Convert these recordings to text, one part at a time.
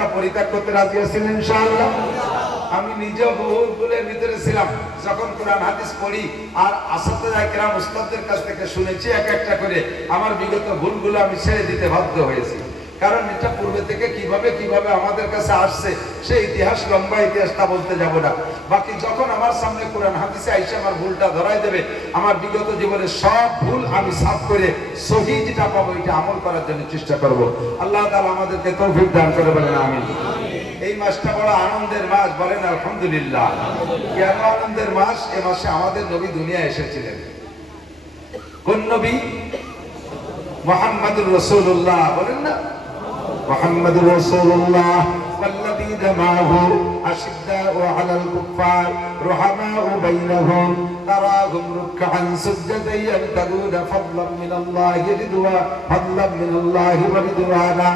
ভুলটা পরিত্যাগ করতে রাজি আছেন ইনশাআল্লাহ? আমি নিজেও বহুত ভুলের ভিতরে ছিলাম, যখন কোরআন হাদিস পড়ি আর আসাতেজা কেরাম উস্তাদদের কাছ থেকে শুনেছি এক একটা করে, আমার বিগত ভুলগুলো আমি ছেড়ে দিতে বাধ্য হয়েছি। কারণ এটা পূর্বে থেকে কিভাবে আমাদের কাছে আসছে সেই ইতিহাস, লম্বা ইতিহাস, তা বলতে যাব না। বাকি যখন আমার সামনে কোরআন হাদিসে আইসা আমার ভুলটা ধরাই দেবে, আমার বিগত জীবনের সব ভুল আমি সাফ করে সহি যেটা পাবো এটা আমল করার জন্য চেষ্টা করব। আল্লাহ তাআলা আমাদেরকে তৌফিক দান করে, বলেন আমিন। এই মাসটা বড় আনন্দের মাস, বলেন আলহামদুলিল্লাহ। কেন আনন্দের মাস? এ মাসে আমাদের নবী দুনিয়া এসেছিলেন। কোন নবী? মুহাম্মদুর রাসূলুল্লাহ, বলেন না মুহাম্মদুর রাসূলুল্লাহ। والذين معه أشداء على الكفار رحماء بينهم تراهم ركعا سجدا يبتغون فضلا من الله ورضوانا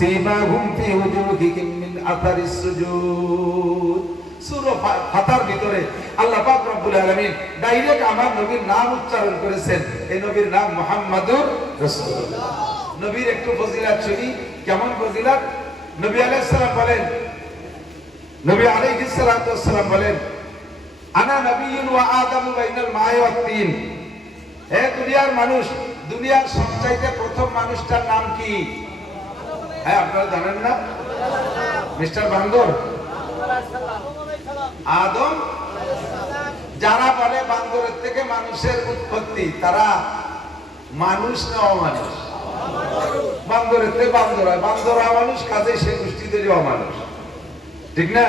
سيماهم في وجوههم من أثر السجود। সূরা ফাতিহার ভিতরে আল্লাহ পাক রব্বুল আলামিন ডাইরেক্ট আমার নবীর নাম উচ্চারণ করেছেন। এই নবীর নাম মুহাম্মদুর রাসূলুল্লাহ। নবীর একটু ফজিলত শুনি। কেমন ফজিলত? নবী আলাইহিস সালাম বলেন, নবী আলাইহিস সালাতু ওয়াস সালাম বলেন, আনা নবিয়্যুন ওয়া আদামু বাইনাল মা'i ওয়াত তিন। হে দুনিয়ার মানুষ, দুনিয়ার সবচাইতে প্রথম মানুষটার নাম কি? হ্যাঁ, আপনারা জানেন না? মিস্টার বান্দর, আদম। যারা বলে বান্দরের থেকে মানুষের উৎপত্তি, তারা মানুষ না অমানুষ? বান্দরের থেকে বান্দর হয়, বান্দর অমানুষ, কাজে সে গোষ্ঠীদেরই অমানুষ, ঠিক না?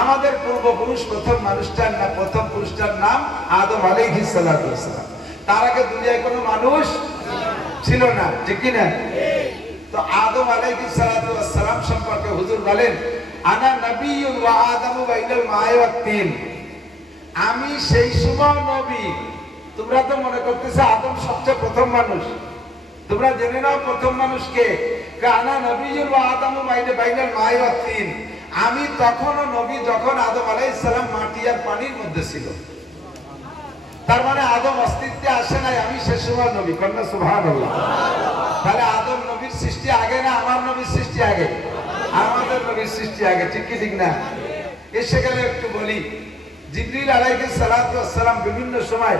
আমাদের পূর্বপুরুষ প্রথম পুরুষটার নাম আদম আলাইহিস সালাতু ওয়াস সালাম। তার আগে দুনিয়ায় কোনো মানুষ ছিল না, ঠিক কি না? তো আদম আলাইহিস সালাতু ওয়াস সালাম সম্পর্কে হুজুর বলেন, আনা নবিয়্যুন ওয়া আদামু বাইনাল মা'i ওয়াত তিন। আমি সেই সময় নবী। তোমরা তো মনে করতেছ আদম সবচেয়ে প্রথম মানুষ। তোমরা জেনে নাও প্রথম মানুষকে। আনা নবিয়্যুন ওয়া আদামু বাইনাল মা'i ওয়াত তিন। আমি তখনও নবী যখন আদম আলাইহিস সালাম মাটি আর পানির মধ্যে ছিল। তার মানে আদম অস্তিত্বে আসে নাই, আমি সে সময় নবী। কন্যা সুবহানাল্লাহ। তাহলে আদম নবীর সৃষ্টি আগে না আমার নবীর সৃষ্টি আগে? আমাদের নবীর সৃষ্টি আগে, ঠিক কি ঠিক না? এসে গেলে একটু বলি, জিবরিল আলাইহিস সালাতু ওয়াস সালাম বিভিন্ন সময়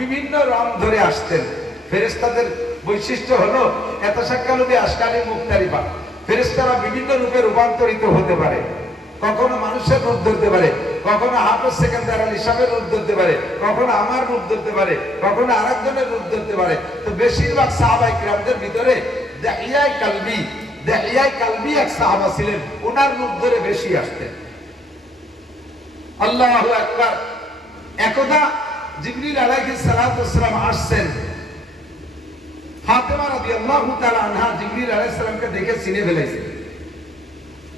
বিভিন্ন রং ধরে আসতেন। ফেরেশতাদের বৈশিষ্ট্য হলো ইয়াতাশাক্কালু আশকালি মুখতারিফা। ফেরেশতারা বিভিন্ন রূপে রূপান্তরিত হতে পারে। কখনো মানুষের রূপ ধরতে পারে, কখনো হাফেজ সেকেন্দার আলী সাহেবের রূপ ধরতে পারে, কখনো আমার রূপ ধরতে পারে, কখনো আরেকজনের রূপ ধরতে পারে। তো বেশিরভাগ সাহাবায়ে কিরামদের ভিতরে দাহিয়ায়ে কালবি এক সাহাবা ছিলেন, ওনার রূপ ধরে বেশি আসতেন। আল্লাহু আকবার। একদা জিবরিল আলাইহিস সালাতু ওয়াস সালাম আসছেন। ফাতেমা রাদিয়াল্লাহু তাআলা আনহা জিবরিল আলাইহিস সালামকে দেখে চিনে ফেলেছে।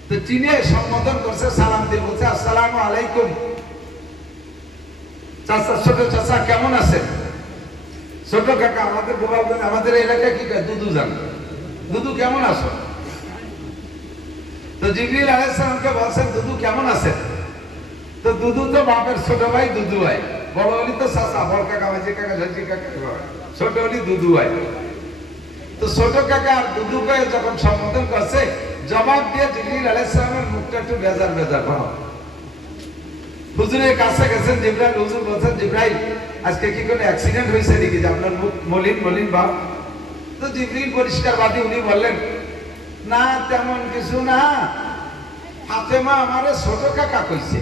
তো চিনে সম্বোধন করছে, সালাম দিয়ে বলছে, আসসালামু আলাইকুম চাচা, ছোট চাচা কেমন আছেন? ছোট কাকা, আমাদের গোপালগঞ্জ, আমাদের এলাকায় কি কয়? দুদু জান। দুদু কেমন আছো? তো জিবরিল আলাইহিস সালামকে বলছেন, দুদু কেমন আছেন? তো দুদু তো বাপের ছোট ভাই, দুদু ভাই। বড় হলি তো চাচা, বড় কাকা, মাঝি কাকা, ঝাঁঝি কাকা, ছোট হলি দুদু ভাই। তো ছোট কাকা আর দুদু ভাই যখন সম্বোধন করছে, জবাব দিয়ে জিবরিল আলাইহিস সালামের মুখটা একটু বেজার ভাব। হুজুরের কাছে গেছেন জিবরাইল, হুজুর বলছেন, জিবরাইল আজকে কি কোনো অ্যাক্সিডেন্ট হয়েছে নাকি যে আপনার মুখ মলিন ভাব? তো জিবরিল পরিষ্কারবাদী, উনি বললেন, না তেমন কিছু না, ফাতেমা আমারে ছোট কাকা কইছে।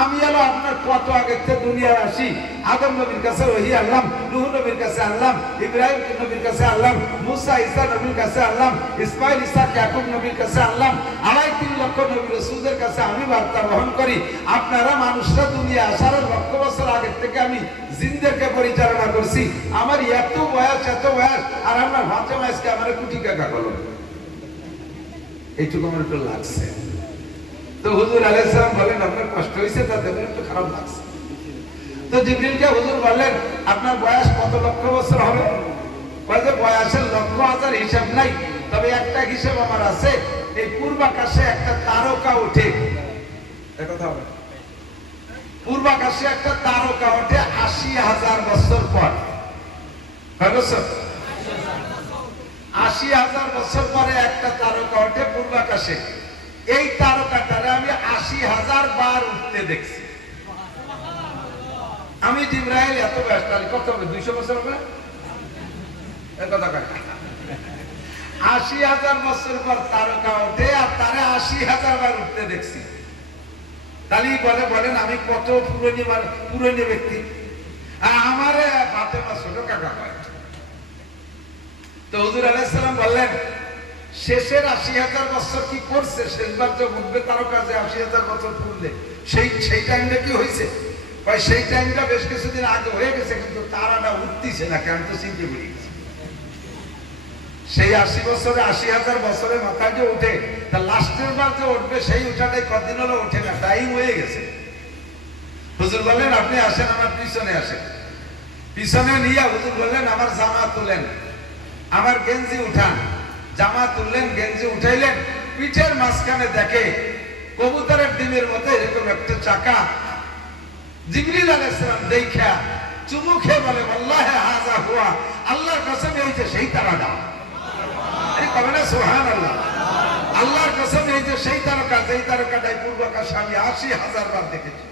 আমি এলো আপনার কত আগে থেকে দুনিয়ায় আসি, আদম নবীর কাছে ওহী আনলাম, নূহ নবীর কাছে আনলাম, ইব্রাহিম নবীর কাছে আনলাম, মুসা ঈসা নবীর কাছে আনলাম, ইসমাইল ইসহাক ইয়াকুব নবীর কাছে আনলাম। ৩.৫ লক্ষ নবী রাসূলদের কাছে আমি বার্তা বহন করি। আপনারা মানুষরা দুনিয়া আসার লক্ষ বছর আগে থেকে আমি জিনদেরকে পরিচালনা করছি। আমার এত বয়স, আর আপনার ফাতেমা আজকে আমার কুটি কাকা বলো, এইটুকু আমার একটু লাগছে। তো হুজুর আলাইহিস সালাম বলেন, আপনার কষ্ট হয়েছে? তাতে একটু খারাপ লাগছে। তো জিবরিলকে হুজুর বললেন, আপনার বয়স কত লক্ষ বছর হবে? বলে বয়সের লক্ষ হাজার হিসাব নাই, তবে একটা হিসাব আমার আছে, এই পূর্বাকাশে একটা তারকা ওঠে। কথা হবে, পূর্বাকাশে একটা তারকা ওঠে ৮০,০০০ বছর পর। ৮০,০০০ বছর পরে একটা তারকা ওঠে আসে, এই তারকাটারে আমি 80,000 বার উঠতে দেখছি। আমি জিবরাইল এত ব্যস্ত, কত হবে 200 বছর হবে, 80,000 বছর পর তারকা ওঠে আর তারে 80,000 বার উঠতে দেখছি। তাহলে বলেন আমি কত পুরনো ব্যক্তি। আমারে ফাতেমা ছোট কাকা হয়। তো হুজুর আলাইহিস সালাম বললেন শেষের 80,000 বছর কি করছে, শেষবার যে উঠবে তারকা যে 80,000 বছর পূর্লে সেই টাইমটা কি হয়েছে? সেই টাইমটা বেশ কিছুদিন আগে হয়ে গেছে, কিন্তু তারাটা উঠতেছে না কেন, তো চিনতে পেরে গেছে। সেই 80 বছরে 80,000 বছরের মাথায় যে উঠে, তা লাস্টের বার যে উঠবে সেই উঠাটাই কতদিন হলো ওঠে না, টাইম হয়ে গেছে। হুজুর বললেন আপনি আসেন, আমার পিছনে আসেন। পিছনে নিয়ে হুজুর বললেন আমার জামা তুলেন, আমার গেঞ্জি উঠান। জামা তুললেন, গেঞ্জি উঠাইলেন, পিঠের মাঝখানে দেখে কবুতরের ডিমের মতো এরকম একটা চাকা। জিবরিল আলাইহিস সালাম দেখা চুমু খেয়ে বলে আল্লাহে হাযা হুয়া, আল্লাহর কসম এই যে সেই তারাটা। আরে কবে না সুবহানাল্লাহ, আল্লাহর কসম এই যে সেই তারকা, যেই তারকাটাই পূর্বাকাশে আমি 80,000 বার দেখেছি।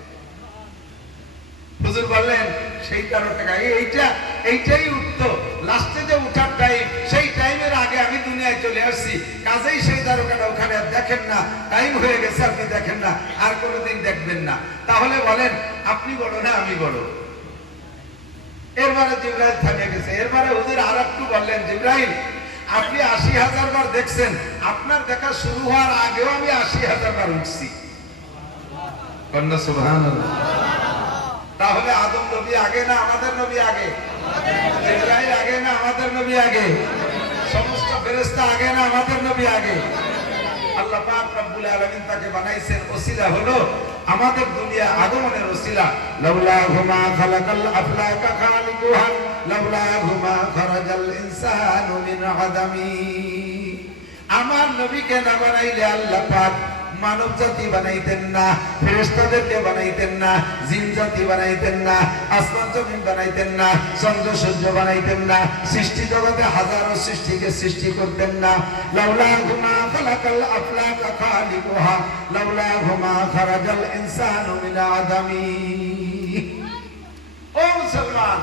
হুজুর বললেন সেই তারকা এইটাই উঠতো, লাস্টে যে উঠার টাইম, সেই টাইমের আগে আমি দুনিয়ায় চলে আসছি, কাজেই সেই তারকাটা ওখানে আর দেখেন না, টাইম হয়ে গেছে আপনি দেখেন না, আর কোনোদিন দেখবেন না। তাহলে বলেন আপনি বড় না আমি বড়? এরবারে জিবরাইল থেমে গেছে। এরবারে হুজুর আর একটু বললেন জিবরাইল আপনি 80,000 বার দেখছেন, আপনার দেখা শুরু হওয়ার আগেও আমি 80,000 বার উঠছি। কন্যা সুবহানাল্লাহ। তাহলে আদম নবী আগে না আমাদের নবী আগে? জিবরাইল আগে না আমাদের নবী আগে? সমস্ত ফেরেশতা আগে না আমাদের নবী আগে? আল্লাহ পাক রব্বুল আলামিন তাকে বানাইছেন, ওসিলা হলো আমাদের দুনিয়া আগমনের ওসিলা। লাউলা হুমা খালাকাল আফলাকা খালিকুহা লাউলা হুমা খারাজাল ইনসানু মিন আদামি। আমার নবীকে না বানাইলে আল্লাহ পাক মানব জাতি বানাইতেন না, ফেরেশতাদেরকে বানাইতেন না, জিন জাতি বানাইতেন না, আসমান জমিন বানাইতেন না, চন্দ্র সূর্য বানাইতেন না, সৃষ্টি জগতে হাজারো সৃষ্টিকে সৃষ্টি করতেন না। লাউলা হুমা খালাকাল আফলাকা খালিকুহা লাউলা হুমা খারাজাল ইনসানু মিন আদামি। ও মুসলমান,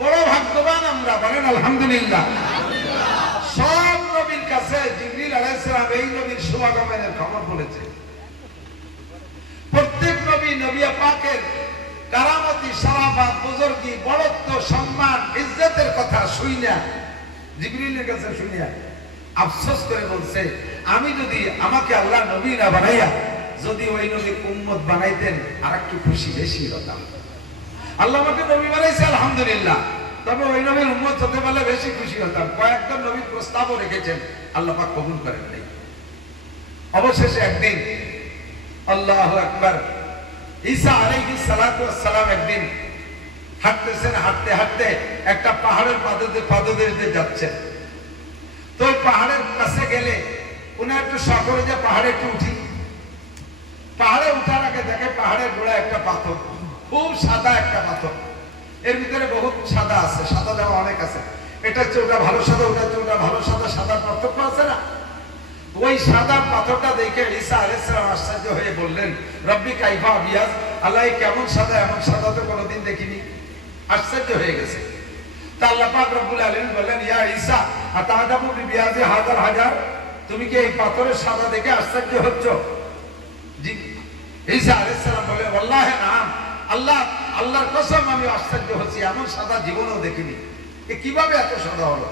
বড় ভাগ্যবান আমরা, বলেন আলহামদুলিল্লাহ। সব নবীর কাছে জিবরিল আলাইহিস সালাম এই নবীর শুভাগমনের খবর বলেছে। প্রত্যেক নবী নবী পাকের কারামতি, শারাফাত, বুজুর্গি, বড়ত্ব, সম্মান, ইজ্জতের কথা শুইনা, জিবরিলের কাছে শুনিয়া আফসোস করে বলছে আমি যদি আমাকে আল্লাহ নবী না বানাইয়া যদি ওই নবীর উম্মত বানাইতেন আর একটু খুশি বেশি হতাম। আল্লাহ আমাকে নবী বানাইছে আলহামদুলিল্লাহ, তবে ওই নবীর উম্মত হতে পারলে বেশি খুশি হতাম। কয়েকজন নবীর প্রস্তাবও রেখেছেন, আল্লাহ পাক কবুল করেন নাই। অবশেষে একদিন আল্লাহু আকবার, ঈসা আলাইহিস সালাতু ওয়াস সালাম একদিন হাঁটতেছেন, হাঁটতে হাঁটতে একটা পাহাড়ের পাদদেশ দিয়ে যাচ্ছেন। তো ওই পাহাড়ের কাছে গেলে উনি একটু সকলে যে পাহাড়ে একটু উঠি। পাহাড়ে উঠার আগে দেখে পাহাড়ের গোড়ায় একটা পাথর, খুব সাদা একটা পাথর। এর ভিতরে বহুত সাদা আছে, সাদা জামা অনেক আছে। এটা হচ্ছে ওটা ভালো সাদা, ওটা হচ্ছে ওটা ভালো সাদা, সাদার পার্থক্য আছে না? ওই সাদা পাথরটা দেখে ঈসা আলাইহিস সালাম আশ্চর্য হয়ে বললেন রব্বি কাইফা আবিয়াজ, আল্লাহ কেমন সাদা, এমন সাদা তো কোনোদিন দেখিনি। আশ্চর্য হয়ে গেছে। তা আল্লাহ পাক রব্বুল আলামিন বললেন ইয়া ঈসা আতাদাবু বিবিয়াজি হাজার হাজার, তুমি কি এই পাথরের সাদা দেখে আশ্চর্য হচ্ছ? জি। ঈসা আলাইহিস সালাম বলে ওয়াল্লাহি নাম, আল্লাহর কসম আমি আশ্চর্য হচ্ছি, এমন সাদা জীবনেও দেখিনি। এ কিভাবে এত সাদা হলো?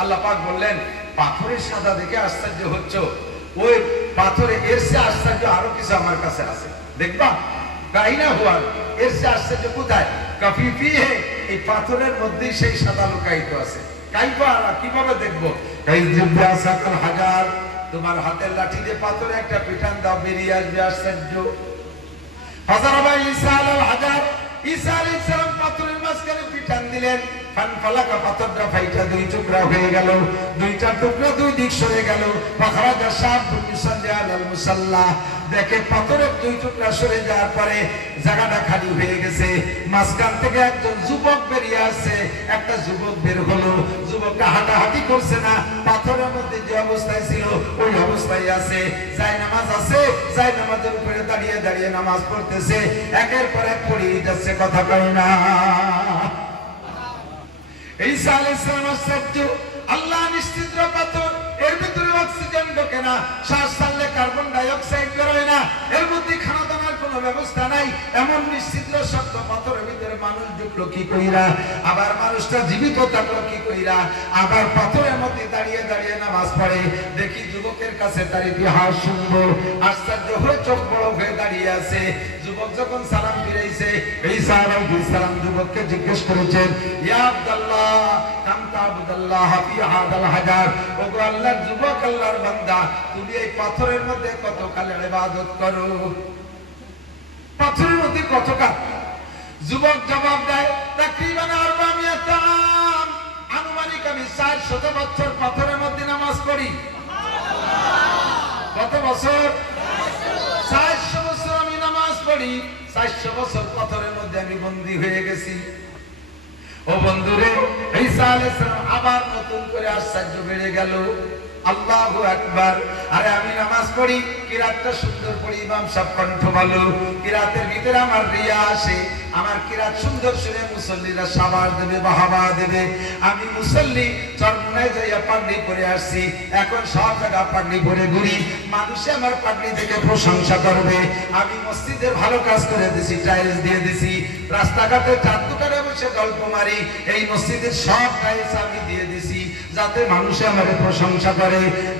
আল্লাহ পাক বললেন পাথরের সাদা দেখে আশ্চর্য হচ্ছ, ওই পাথরে এর চেয়ে আশ্চর্য আরো কিছু আমার কাছে আছে, দেখবা? কাহিনা হওয়ার এর চেয়ে আশ্চর্য কোথায়? কাফিফি হে, এই পাথরের মধ্যেই সেই সাদা লুকায়িত আছে। কাইফা, কিভাবে দেখবো? হাজার, তোমার হাতের লাঠি দিয়ে পাথরে একটা পিটান দাও, বেরিয়ে আসবে আশ্চর্য। ঈসা আলাইহিস সালাম পাথরের মাঝখানে পিটান দিলেন, ফানফালাকা, পাথরটা ফাইটা দুই টুকরা হয়ে গেল, দুইটা টুকরা দুই দিক সরে গেল। ফাখরাজা শাবুন ইউসাল্লি আলাল মুসাল্লা, দেখে পাথরের দুই টুকরা সরে যাওয়ার পরে জায়গাটা খালি হয়ে গেছে। মাঝখান থেকে একজন যুবক বেরিয়ে আসছে। একটা যুবক বের হলো, যুবকটা হাঁটাহাঁটি করছে না, পাথরের মধ্যে যে অবস্থায় ছিল ওই অবস্থায় পড়ে আছে, যায় নামাজ আছে, যায় নামাজের উপরে দাঁড়িয়ে দাঁড়িয়ে নামাজ পড়তেছে, একের পর এক পড়িয়ে যাচ্ছে, কথা কয় না। ঈসা আলাইহিস সালাম আশ্চর্য, আল্লাহ নিশ্চিদ্র পাথর, এর ভিতরে অক্সিজেন ঢোকে না, শ্বাস ছাড়লে কার্বন ডাই অক্সাইড বেরোয় না, এর মধ্যে খানা দানার কোনো ব্যবস্থা নাই, এমন নিশ্চিদ্র শক্ত পাথরের ভিতরে মানুষ ঢুকলো কি কইরা, আবার মানুষটা জীবিত থাকলো কি কইরা, আবার পাথরের মধ্যে দাঁড়িয়ে দাঁড়িয়ে নামাজ পড়ে। দেখি যুবকের কাছে তার ইতিহাস শুনবো, আশ্চর্য হয়ে চোখ বড় হয়ে দাঁড়িয়ে আছে। যুবক যখন সালাম ফিরাইছে, ঈসা আলাইহিস সালাম যুবককে জিজ্ঞেস করেছেন, ইয়া আব্দুল্লাহ কাম তা'বুদুল্লাহ ফি হাযাল হাজার, ওগো আল্লাহর যুবক, আল্লাহর বান্দা, তুমি এই পাথরের মধ্যে কতকাল ইবাদত করো? পাথরের মধ্যে কতকাল? যুবক জবাব দেয়, তাকরিবান 400 আম, আনুমানিক আমি 400 বছর পাথরের মধ্যে নামাজ পড়ি। কত বছর? 400 বছর আমি নামাজ পড়ি, 400 বছর পাথরের মধ্যে আমি বন্দী হয়ে গেছি। ও বন্ধুরে, ঈসা আলাইহিস সালাম আবার নতুন করে আশ্চর্য বেড়ে গেল। আল্লাহু আকবার। আরে আমি নামাজ পড়ি, কিরাতটা সুন্দর পড়ি, ইমাম সাহেব কণ্ঠ ভালো, কিরাতের ভিতরে আমার রিয়া আসে, আমার কিরাত সুন্দর শুনে মুসল্লিরা সাবাস দেবে, বাহাবা দেবে। আমি মুসল্লি চরমনায় যাইয়া পাগড়ি পরে আসছি, এখন সব জায়গা পাগড়ি পরে ঘুরি, মানুষে আমার পাগড়ি থেকে প্রশংসা করবে। আমি মসজিদের ভালো কাজ করে দিছি, টাইলস দিয়ে দিছি, রাস্তাঘাটে চার দোকানে বসে গল্প মারি, এই মসজিদের সব টাইলস আমি দিয়ে দিছি যাতে মানুষে আমার প্রশংসা করে।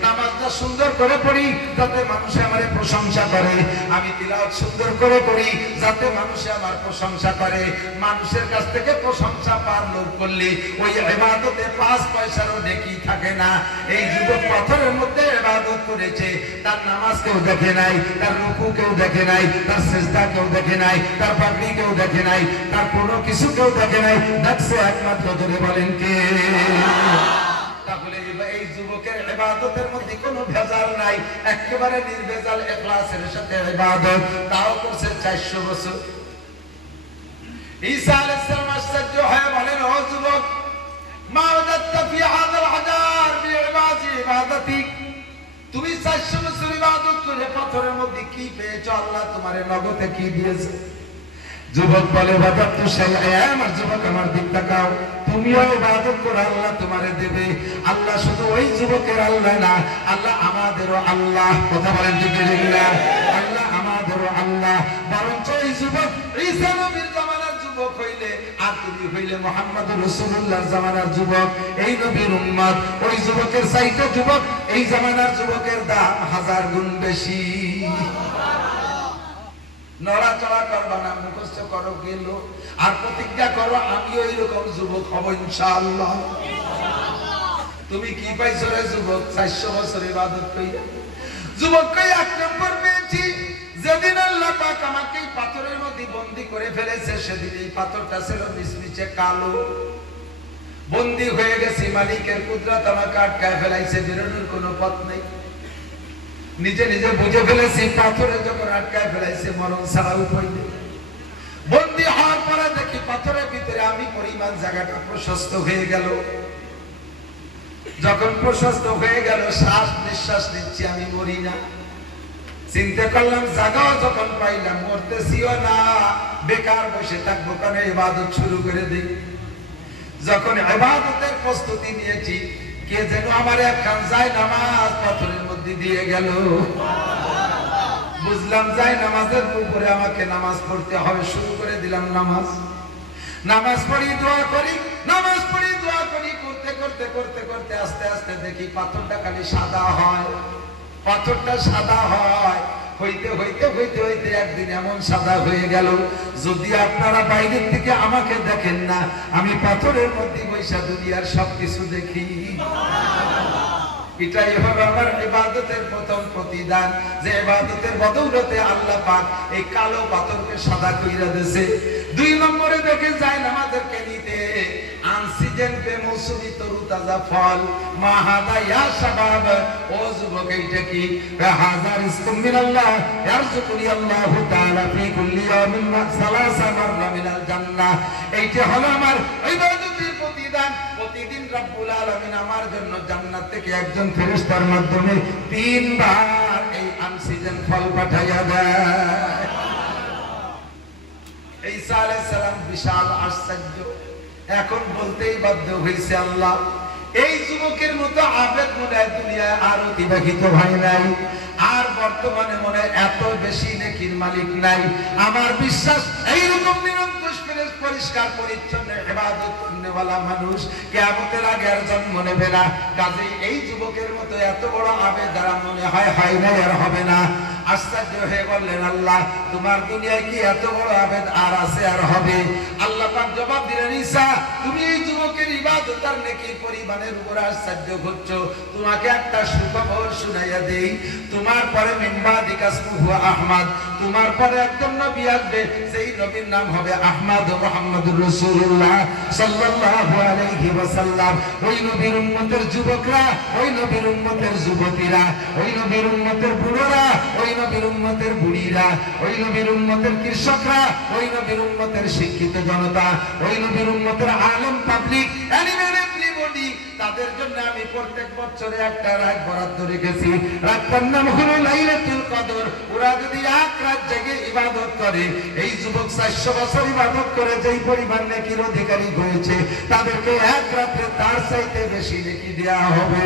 নামাজটা সুন্দর করে পড়ি যাতে মানুষে আমার প্রশংসা করে। আমি তিলাওয়াত সুন্দর করে পড়ি যাতে মানুষে আমার প্রশংসা করে। মানুষের কাছ থেকে প্রশংসা পাওয়ার লোভ করলে ওই ইবাদতে 5 পয়সারও নেকি থাকে না। এই যুবক পাথরের মধ্যে ইবাদত করেছে, তার নামাজ কেউ দেখে নাই, তার রুকু কেউ দেখে নাই, তার সিজদা কেউ দেখে নাই, তার পাগড়ি কেউ দেখে নাই, তার কোনো কিছু কেউ দেখে নাই, দেখছে একমাত্র জোরে বলেন কে? তাহলে এই যুবকের ইবাদতের মধ্যে কোনো ভেজাল নাই, একেবারে নির্ভেজাল ইখলাসের সাথে ইবাদত, তাও করছে 400 বছর। ঈসা আলাইহিস সালাম আশ্চর্য হয়ে বলেন, ও যুবক, মা ওয়াজাদতা ফি হাযাল হাজার বিইবাদাতিক, তুমি 400 বছর ইবাদত করে পাথরের মধ্যে কি পেয়েছো? আল্লাহ তোমারে নগদে কি দিয়েছে? যুবক বলে, ওয়াজাদতু শাইআন, আমার যুবক আমার দিক তাকাও, তুমিও ইবাদত করো, আল্লাহ তোমারে দেবে। আল্লাহ শুধু ওই যুবকের আল্লাহ না, আল্লাহ আমাদেরও আল্লাহ। কথা বলেন ঠিক না? আল্লাহ আমাদেরও আল্লাহ। বরঞ্চ এই যুবক ঈসা নবীর জামানার যুবক হইলে, আর তুমি হইলে মুহাম্মদুর রাসূলুল্লাহর জামানার যুবক, এই নবীর উম্মত, ওই যুবকের চাইতে যুবক এই জামানার যুবকের দাম 1000 গুণ বেশি। নড়াচড়া করবা না, মুখস্থ করো গেল, আর প্রতিজ্ঞা করো আমি ওই রকম যুবক হব ইনশাআল্লাহ। তুমি কি পাইছো রে যুবক? 400 বছর ইবাদত কইরা যুবক কই 1 নম্বর পেয়েছি, যেদিন আল্লাহ পাক আমাকে এই পাথরের মধ্যে বন্দী করে ফেলেছে, সেদিন এই পাথরটা ছিল মিচমিচে কালো, বন্দী হয়ে গেছি, মালিকের কুদরত আমাকে আটকায় ফেলাইছে, বেরোনোর কোনো পথ নেই। নিজে নিজে বুঝে ফেলেছি পাথরে যখন আটকায় ফেলাইছে মরণ ছাড়া উপায় নেই। বন্দী হওয়ার পরে দেখি পাথরের ভিতরে আমি পরিমাণ জায়গাটা প্রশস্ত হয়ে গেল। যখন প্রশস্ত হয়ে গেল, শ্বাস নিঃশ্বাস নিচ্ছি, আমি মরি না। চিন্তা করলাম জায়গাও যখন পাইলাম, মরতেছিও না, বেকার বসে থাকবো কেন, ইবাদত শুরু করে দিই। যখন ইবাদতের প্রস্তুতি নিয়েছি, কে যেন আমার একখান যায় নামাজ পাথরের মধ্যে দিয়ে গেল। বুঝলাম যায় নামাজের উপরে আমাকে নামাজ পড়তে হবে, শুরু করে দিলাম নামাজ। নামাজ পড়ি, দোয়া করি, নামাজ পড়ি, দোয়া করি, করতে করতে করতে করতে আস্তে আস্তে দেখি পাথরটা খালি সাদা হয়, পাথরটা সাদা হয়। হইতে হইতে হইতে হইতে একদিন এমন সাদা হয়ে গেল, যদি আপনারা বাইরের থেকে আমাকে দেখেন না, আমি পাথরের মধ্যে বৈশা দুনিয়ার সবকিছু দেখি। এটাই হলো আমার ইবাদতের প্রথম প্রতিদান, যে ইবাদতের বদৌলতে আল্লাহ পাক এই কালো পাথরকে সাদা কইরা দিয়েছে। 2 নম্বরে দেখে যায় নামাজেরকে নিতে আনসিজন পে মৌসুমী তরুতাজা ফল, মা হাদা ইয়া শাবাব, ও যুবক এইটা কি? হাজার রিজকুম মিনাল্লাহ ইয়ারযুকুনি আল্লাহু তাআলা ফি কুল্লি ইয়াউমিন সালাসা মাররা মিনাল জান্নাহ। এইটা হলো আমার ইবাদতের প্রতিদান। প্রতিদিন রব্বুল আলামিন আমার জন্য জান্নাত থেকে একজন ফেরেশতার মাধ্যমে 3 বার প্রেসিডেন্ট ফল পাঠাইয়া দেয়। ঈসা আলাইহিস সালাম বিশাল আশ্চর্য, এখন বলতেই বাধ্য হইছে আল্লাহ এই যুবকের মতো আবেদ মনে হয় দুনিয়ায় আর অতিবাহিত হয় নাই, আর বর্তমানে মনে হয় এত বেশি নেকির মালিক নাই। আমার বিশ্বাস এইরকম নিরঙ্কুশ পরিষ্কার পরিচ্ছন্ন ইবাদত করনেওয়ালা মানুষ কিয়ামতের আগে আর জন্ম নেবে না। কাজেই এই যুবকের মতো এত বড় আবেদ দ্বারা মনে হয় হয় না আর হবে না। আশ্চর্য হয়ে বললেন আল্লাহ তোমার দুনিয়ায় কি এত বড় আবেদ আর আছে আর হবে? আল্লাহ পাক জবাব দিলেন ঈসা তুমি এই যুবকের ইবাদত আর নেকির পরিমাণের উপর আশ্চর্য হচ্ছো, তোমাকে একটা সুখবর শুনাইয়া দেই। তোমার পরে মিন বাদিকা ইসমুহু আহমদ, তোমার পরে একজন নবী আসবে, সেই নবীর নাম হবে আহমদ মুহাম্মদুর রাসূলুল্লাহ সাল্লাল্লাহু আলাইহি ওয়াসাল্লাম। ওই নবীর উম্মতের যুবকরা, ওই নবীর উম্মতের যুবতীরা, ওই নবীর উম্মতের বুড়োরা, ওই নবীর উম্মতের বুড়িরা, ওই নবীর উম্মতের কৃষকরা, ওই নবীর উম্মতের শিক্ষিত জনতা, ওই নবীর উম্মতের আলেম পাবলিক এভরিবডি, তাদের জন্য আমি প্রত্যেক বছরে একটা রাত বরাদ্দ রেখেছি। রাতটার নাম হলো লাইলাতুল কদর। ওরা যদি এক রাত জেগে ইবাদত করে, এই যুবক 400 বছর ইবাদত করে যেই পরিমাণ নেকির অধিকারী হয়েছে, তাদেরকে এক রাতে তার চাইতে বেশি নেকি দেয়া হবে।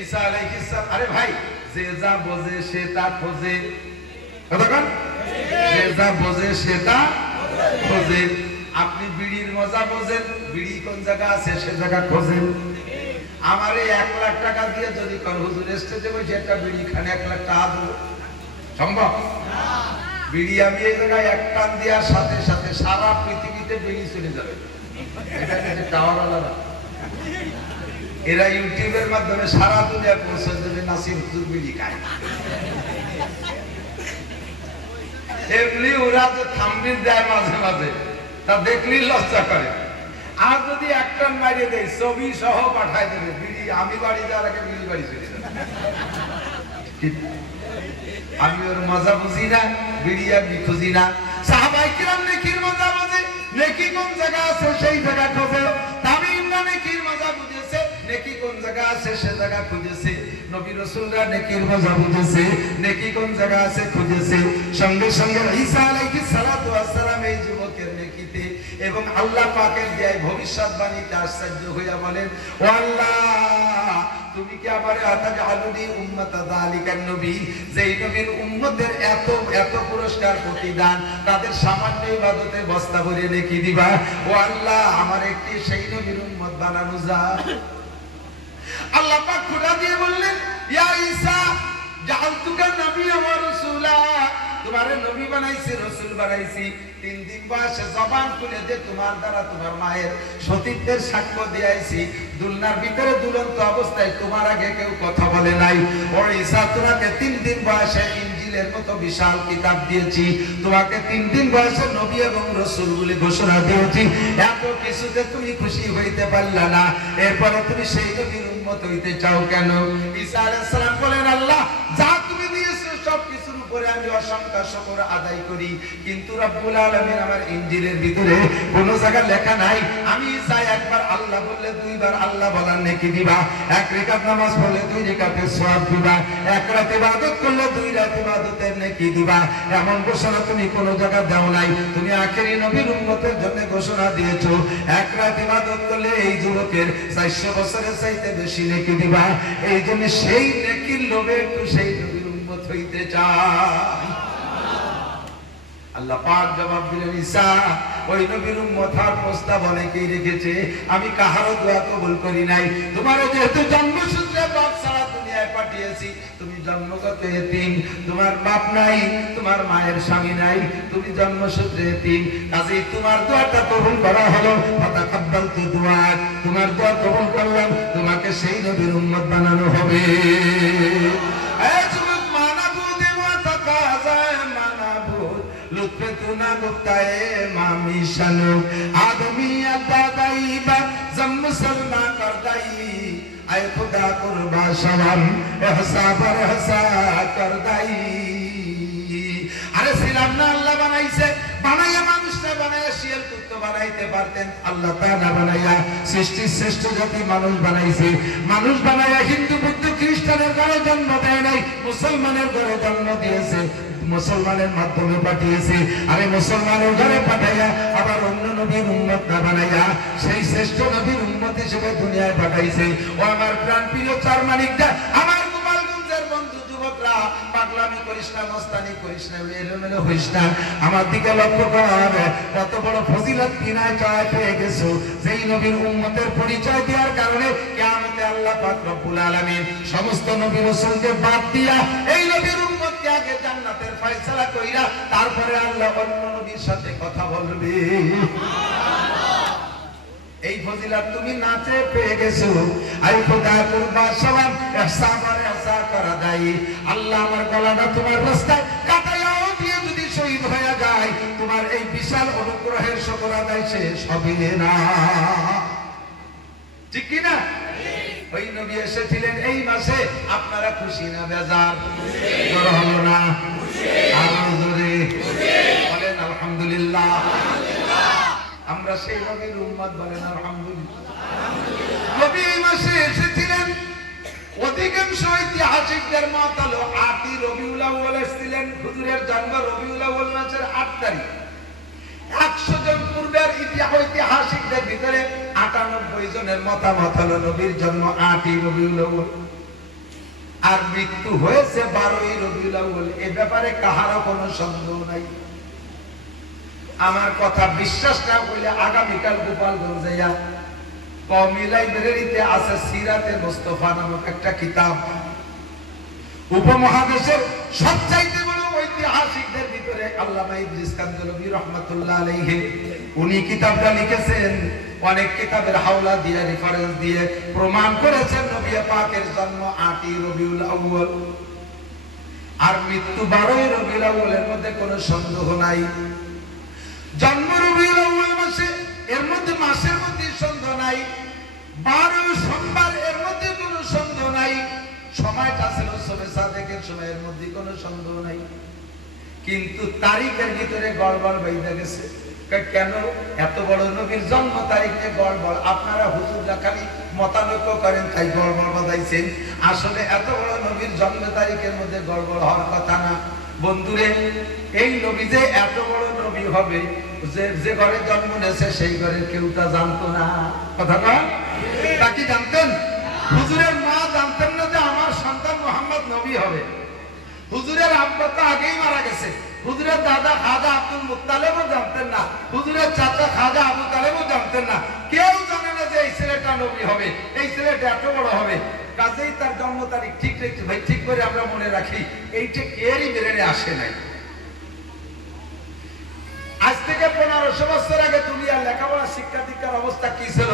ঈসা আলাইহিস সালাম, আরে ভাই যে যা বোঝে সে তা খোঁজে, কতক্ষণ যে যা বোঝে সে তা খোঁজে। আপনি বিড়ির মজা বোঝেন, বিড়ি কোন জায়গা আছে সে জায়গা খোঁজেন। আমারে 1 লাখ টাকা দিয়ে যদি কোন হুজুর স্টেজে বসে একটা বিড়ি খান 1 লাখ টাকা দেব সম্ভব? বিড়ি আমি এই জায়গায় এক টান দেওয়ার সাথে সাথে সারা পৃথিবীতে বিড়ি চলে যাবে। এটা কিন্তু টাওয়ার আলাদা, এরা ইউটিউবের মাধ্যমে সারা দুনিয়া পৌঁছে দেবে নাসির হুজুর বিড়ি খায়। এমনি ওরা যে থাম্বনেল দেয় মাঝে মাঝে, তা দেখলেই লজ্জা করে। আর যদি একটা মারিয়ে দেয় ছবি সহ পাঠায় দেবে বিড়ি, আমি বাড়ি যাওয়ার আগে বিড়ি বাড়ি চলে যাবে। আমি ওর মজা বুঝি না, বিড়ি আমি খুঁজি না। সাহাবায়ে কিরাম নেকির মজা বুঝে, নেকি কোন জায়গা আছে সেই জায়গা খোঁজে। তাবিঈনরা নেকির মজা বুঝেছে, নেকি কোন জায়গা আছে সে জায়গা খুঁজেছে। নবী রাসূলরা নেকির মজা বুঝেছে, নেকি কোন জায়গা আছে খুঁজেছে। সঙ্গে সঙ্গে ঈসা আলাইহিস সালাতু ওয়াস সালাম এই যুবকের নেকিতে এবং আল্লাহ পাকের দেয় ভবিষ্যৎবাণীতে আশ্চর্য হইয়া বলেন, ও আল্লাহ তুমি কি আমারে আতাজআলুনি উম্মাতা যালিকান নবী, যেই নবীর উম্মতের এত এত পুরস্কার প্রতিদান, তাদের সামান্য ইবাদতে বস্তা ভরে নেকি দিবা। ও আল্লাহ আমার একটি সেই নবীর উম্মত বানানো যায়। আল্লাহ পাক খুদা দিয়ে বললেন, ইয়া ঈসা জাআলতুকা নাবিয়্যান ওয়া রাসূলা, তোমারে নবী বানাইছি, রাসূল বানাইছি। 3 দিন বয়সে জবান খুলে দে তোমার দ্বারা তোমার মায়ের সতীত্বের সাক্ষ্য দিয়েছি। দুলনার ভিতরে দুলন্ত অবস্থায় তোমার আগে কেউ কথা বলে নাই। ও ঈসা তোমাকে 3 দিন বয়সে ইনজিলের মতো বিশাল কিতাব দিয়েছি, তোমাকে 3 দিন বয়সে নবী এবং রাসূল বলে ঘোষণা দিয়েছি। এত কিছুতে তুমি খুশি হইতে পারলা না, এরপরে তুমি সেই নবীর উম্মত হইতে চাও কেন? ঈসা আলাইহিস সালাম বলেন, আল্লাহ যা তুমি দিয়েছো সব কিছুর উপরে আমি অসংখ্য শুকর আদায় করি, কিন্তু রব্বুল আলামিন আমার ইনজিলের ভিতরে কোন জায়গা লেখা নাই আমি ঈসা একবার আল্লাহ বললে 2 বার আল্লাহ বলার নেকি দিবা, 1 রাকাত নামাজ পড়লে 2 রাকাতের সওয়াব দিবা, 1 রাত ইবাদত করলে 2 রাত ইবাদতের নেকি দিবা। এমন ঘোষণা তুমি কোন জায়গা দাও নাই। তুমি আখেরি নবীর উম্মতের জন্য ঘোষণা দিয়েছো 1 রাত ইবাদত করলে এই যুবকের 400 বছরের চাইতে বেশি নেকি দিবা। এই জন্য সেই নেকির লোভে একটু সেই নবীর উম্মত হইতে চাই। আল্লাহ পাক জবাব দিলেন, ঈসা ওই নবীর উম্মত হওয়ার প্রস্তাব অনেকেই রেখেছে, আমি কাহারও দোয়া কবুল করি নাই। তোমার যেহেতু জন্মসূত্রে বাপ ছাড়া দুনিয়ায় পাঠিয়েছি, তুমি জন্মগত এতিম, তোমার বাপ নাই, তোমার মায়ের স্বামী নাই, তুমি জন্মসূত্রে এতিম। কাজেই তোমার দোয়াটা কবুল করা হলো, ফাতাকাব্বালতু দুআক, তোমার দোয়া কবুল করলাম, তোমাকে সেই নবীর উম্মত বানানো হবে। এই যুবক মানাবুদ ওয়া তাকাযায় মানাবুদ লুৎফে তুনা গুপ্তায়ে মামি শানু আদমি আদাদাইবা জম মুসলমান করদাই আয় খুদা কুরবা শাম ইহসা পর ইহসা করদাই। আরে ছিলাম না আল্লাহ বানাইছে, বানাইয়া মানুষটা বানাইয়া শিয়াল কুত্তা বানাইতে পারতেন। আল্লাহ তাআলা বানাইয়া সৃষ্টির শ্রেষ্ঠ জাতি মানুষ বানাইছে। মানুষ বানাইয়া হিন্দু বুদ্ধ খ্রিস্টানের ঘরে জন্ম দেয় নাই, মুসলমানের ঘরে জন্ম দিয়েছে, মুসলমানের মাধ্যমে পাঠিয়েছে। আরে মুসলমানের ঘরে পাঠাইয়া আবার অন্য নবীর উম্মত না বানাইয়া সেই শ্রেষ্ঠ নবীর উম্মত হিসেবে দুনিয়ায় পাঠাইছে। ও আমার প্রাণপ্রিয় চারমানিকরা, আমার গোপালগঞ্জের বন্ধু যুবকরা, পাগলামি করিস না, মস্তানি করিস না, এলোমেলো হইস না, আমার দিকে লক্ষ্য কর। কত বড় ফজিলত কিনায় জয় পেয়ে গেছো, যেই নবীর উম্মতের পরিচয় দেওয়ার কারণে কিয়ামতে আল্লাহ পাক রব্বুল আলামিন সমস্ত নবী রাসূলকে বাদ দিয়া এই নবীর উম্মতকে আগে জান্নাতের ফয়সালা কইরা তারপরে আল্লাহ অন্য নবীর সাথে কথা বলবে। এই ফজিলত তুমি নাচে পেয়ে গেছো। আই খোদা কুরবা সালাম ইহসান করে ইহসান করা দেয়। আল্লাহ আমার গলাটা তোমার রাস্তায় কাটায়াও দিয়ে যদি শহীদ হয়ে যায়, তোমার এই বিশাল অনুগ্রহের সকল আদায় শেষ হবে না। ঠিক কি না? ওই নবী এসেছিলেন এই মাসে, আপনারা খুশি না বেজার? জোর হলো না? আরো জোরে বলেন আলহামদুলিল্লাহ। আমরা সেই নবীর উম্মত, বলেন আলহামদুলিল্লাহ। নবী এই মাসে এসেছিলেন। অধিকাংশ ঐতিহাসিকদের মত হলো ৮ই রবিউল আউয়াল এসেছিলেন। হুজুরের জন্ম রবিউল আউয়াল মাসের ৮ তারিখ। ১০০ জন পূর্বের ঐতিহাসিকদের ভিতরে ৯৮ জনের মতামত হলো নবীর জন্ম ৮ই রবিউল আউয়াল, আর মৃত্যু হয়েছে ১২ই রবিউল আউয়াল। এ ব্যাপারে কাহারও কোনো সন্দেহ নাই। আমার কথা বিশ্বাস না করলে আগামীকাল গোপালগঞ্জে কওমি লাইব্রেরিতে আছে সিরাতে মুস্তাফা নামক একটা কিতাব। উপমহাদেশের সবচাইতে বড় ঐতিহাসিকদের ভিতরে আল্লামা ইদ্রিস কান্দলবী রাহমাতুল্লাহ আলাইহি, উনি কিতাবটা লিখেছেন। অনেক কিতাবের হাওলা দিয়ে, রেফারেন্স দিয়ে প্রমাণ করেছেন নবী পাকের জন্ম ৮ই রবিউল আউয়াল আর মৃত্যু ১২ই রবিউল আউয়ালের মধ্যে কোনো সন্দেহ নাই। জন্ম রবিউল আউয়াল মাসে, এর মধ্যে মাসের মধ্যে সন্দেহ নাই। ১২ সোমবার, এর মধ্যে কোনো সন্দেহ নাই। সময়টা ছিল শবে সাদেকের সময়ের মধ্যে কোনো সন্দেহ নাই। কিন্তু তারিখের ভিতরে গড়বড় বাইধা গেছে। কেন? এত বড় নবীর জন্ম তারিখ নিয়ে গড়বড়। আপনারা হুজুররা খালি মতানৈক্য করেন, তাই গড়বড় বাঁধাইছেন। আসলে এত বড় নবীর জন্ম তারিখের মধ্যে গড়বড় হওয়ার কথা না। বন্ধুরে, এই নবী যে এত বড় নবী হবে, যে ঘরে জন্ম নিয়েছে সেই ঘরের কেউ তা জানতো না। কথা না? তা কি জানতেন? হুজুরের মা জানতেন না যে আমার সন্তান মুহাম্মদ নবী হবে। হুজুরের আব্বা তো আগেই মারা গেছে। হুজুরের দাদা খাজা আব্দুল মুত্তালিবও জানতেন না। হুজুরের চাচা খাজা আবু তালেবও জানতেন না। কেউ জানে না যে এই ছেলেটা নবী হবে, এই ছেলেটা এত বড় হবে। কাজেই তার জন্ম তারিখ ঠিক রেখে ভাই ঠিক করে আমরা মনে রাখি, এইটা কেউই বেরেনে আসে নাই। আজ থেকে ১৫০০ বছর আগে দুনিয়ার লেখাপড়া শিক্ষা দীক্ষার অবস্থা কি ছিল?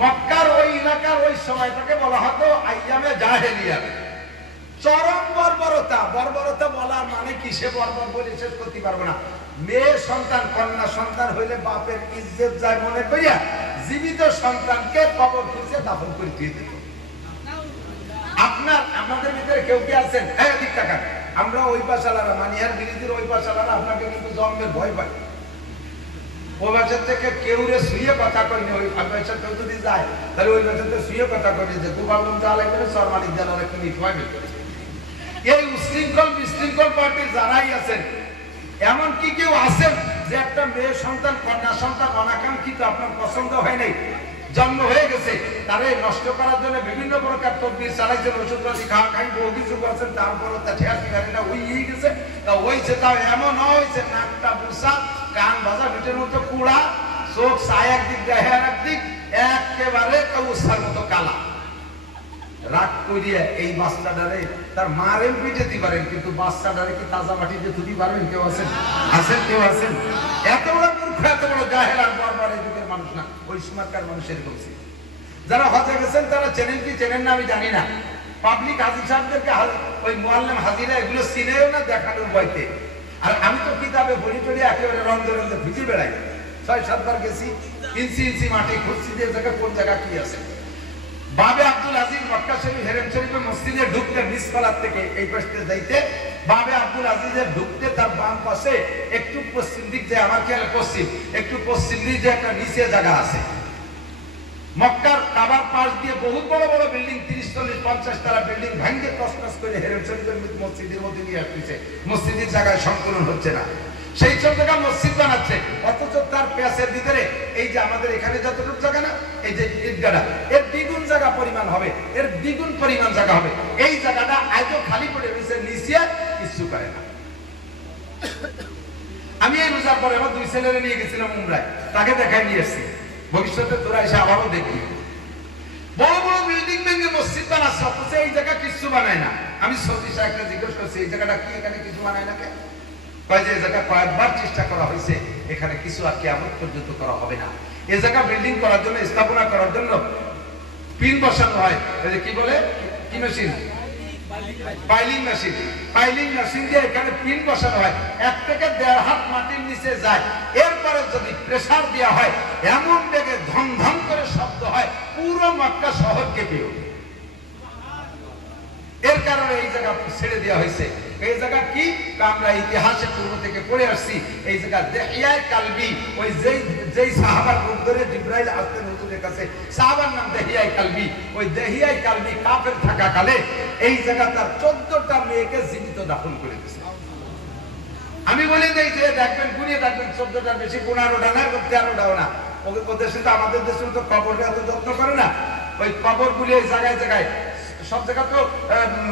মক্কার ওই এলাকার ওই সময়টাকে বলা হতো আইয়ামে জাহেলিয়া। চরম বর্বরতা। বর্বরতা বলার মানে কি, সে বর্বর বলে শেষ করতে পারবো না। মেয়ে সন্তান, কন্যা সন্তান হইলে বাপের ইজ্জত যায় মনে করিয়া জীবিত সন্তানকে কবর খুঁজে দাফন করে দিয়ে দিত। আমাদের ভিতরে কেউ কি আছেন ঠিক টাকা? আমরা ওই পাশালারা, মানিয়ার বিরোধীর ওই পাশালারা আপনাকে কিন্তু জন্মের ভয় পাই। ওই বাচ্চার থেকে কেউ রে শুয়ে কথা কইনি। ওই বাচ্চার কেউ যদি যায় তাহলে ওই বাচ্চাতে শুয়ে কথা কইনি যে গোপালগঞ্জ যা লাগবে সরমানিক জানালে কি নিতে। এই উশৃঙ্খল বিশৃঙ্খল পার্টির যারাই আছেন, এমন কি কেউ আছেন যে একটা মেয়ে সন্তান, কন্যা সন্তান অনাকাঙ্ক্ষিত আপনার পছন্দ হয় নাই, জন্ম হয়ে গেছে, তারে নষ্ট করার জন্য বিভিন্ন প্রকার তদবির চালাইছেন, ওষুধপাতি খাওয়া খাই বহু কিছু করছেন, তারপরে তা ঠেয়া ঠিকারি না ওই গেছে। তা হয়েছে, তাও এমন হয়েছে নাকটা বুসা, কান ভাজা পিঠের মতো কুড়া, চোখ চায় একদিক দেহে একদিক, একেবারে কাউসার মতো কালা। রাগ করিয়া এই বাচ্চাটারে তার মারেন পিঠেতে পারেন, কিন্তু বাচ্চাটারে কি তাজা মাটিতে তুলতে পারবেন? কেউ আছেন? আছেন? কেউ আছেন? এত বড় মূর্খ, এত বড় জাহেল আর বর্বরের যুগের মানুষ না, ওই সময়কার মানুষের বলছি। যারা হজে গেছেন তারা চেনেন কি চেনেন না আমি জানি না। পাবলিক হাজি সাহেবদেরকে ওই মুআল্লিম হাজিরা এগুলো চিনেও না, দেখানোর ভয়তে। আর আমি তো কিতাবে বলি টলি একেবারে রন্ধে রন্ধে ভিজে বেড়াই। ৬-৭ বার গেছি, ইঞ্চি ইঞ্চি মাটি খুঁজছি যে জায়গা কোন জায়গা কি আছে। বাবে আব্দুল আজিজ মক্কা শরীফ হেরেম শরীফের মসজিদে ঢুকতে মিসফালার থেকে এই পাশে যাইতে, বাবে আব্দুল আজিজের ঢুকতে তার বাম পাশে একটু পশ্চিম দিক যে আমার খেয়াল পশ্চিম একটু পশ্চিম দিক যে একটা নিচে জায়গা আছে মক্কার কাবার পাশ দিয়ে বহুত বড় বড় বিল্ডিং 30-40-50 তলা বিল্ডিং ভাঙে তছনছ করে হেরেম শরীফের মসজিদের মধ্যে নিয়ে আসছে মসজিদের জায়গায় সংকলন হচ্ছে না সেই সব জায়গা মসজিদ বানাচ্ছে অথচ তার প্যাসের ভিতরে এই যে আমাদের এখানে যতটুকু জায়গা না এই যে ঈদগাহটা এর দ্বিগুণ জায়গা পরিমাণ হবে এর দ্বিগুণ পরিমাণ জায়গা হবে এই জায়গাটা আজও খালি পড়ে রয়েছে নিচে কিছু করে না আমি এই রোজার পরে আমার 2 ছেলেরে নিয়ে গেছিলাম উমরায় তাকে দেখাই নিয়ে এসেছি ভবিষ্যতে তোরা এসে আবারও দেখবি বড় বড় বিল্ডিং ভেঙে মসজিদ বানাচ্ছে অথচ এই জায়গা কিছু বানায় না আমি সৌদি সাহেবকে জিজ্ঞেস করছি এই জায়গাটা কি এখানে কিছু বানায় না কেন কয় যে এই জায়গা কয়েকবার চেষ্টা করা হয়েছে এখানে কিছু আর কিয়ামত পর্যন্ত করা হবে না এই জায়গা বিল্ডিং করার জন্য স্থাপনা করার জন্য পিন বসানো হয় কি বলে কি মেশিন পাইলিং মেশিন দিয়ে এখানে পিন বসানো হয় 1 থেকে 1.5 হাত মাটির নিচে যায় এরপরে যদি প্রেসার দেওয়া হয় এমন বেগে ধম ধম করে শব্দ হয় পুরো মক্কা শহর কেঁপে ওঠে এর কারণে এই জায়গা ছেড়ে দেওয়া হয়েছে এই জায়গা কি আমরা ইতিহাসে পূর্ব থেকে পড়ে আসছি এই জায়গা দেহিয়ায়ে কালবি ওই যেই সাহাবার রূপ ধরে জিবরাইল আসতেন হুজুরের কাছে সাহাবার নাম দেহিয়ায়ে কালবি ওই দেহিয়ায়ে কালবি কাফের থাকা কালে এই জায়গা তার 14টা মেয়েকে জীবিত দাফন করে দিয়েছে আমি বলি দেই যে দেখবেন গুনিয়ে দেখবেন 14টা বেশি 15টা না 13টাও না ওদের দেশে তো আমাদের দেশে তো কবরটা এত যত্ন করে না ওই কবরগুলি এই জায়গায় জায়গায় সব জায়গা তো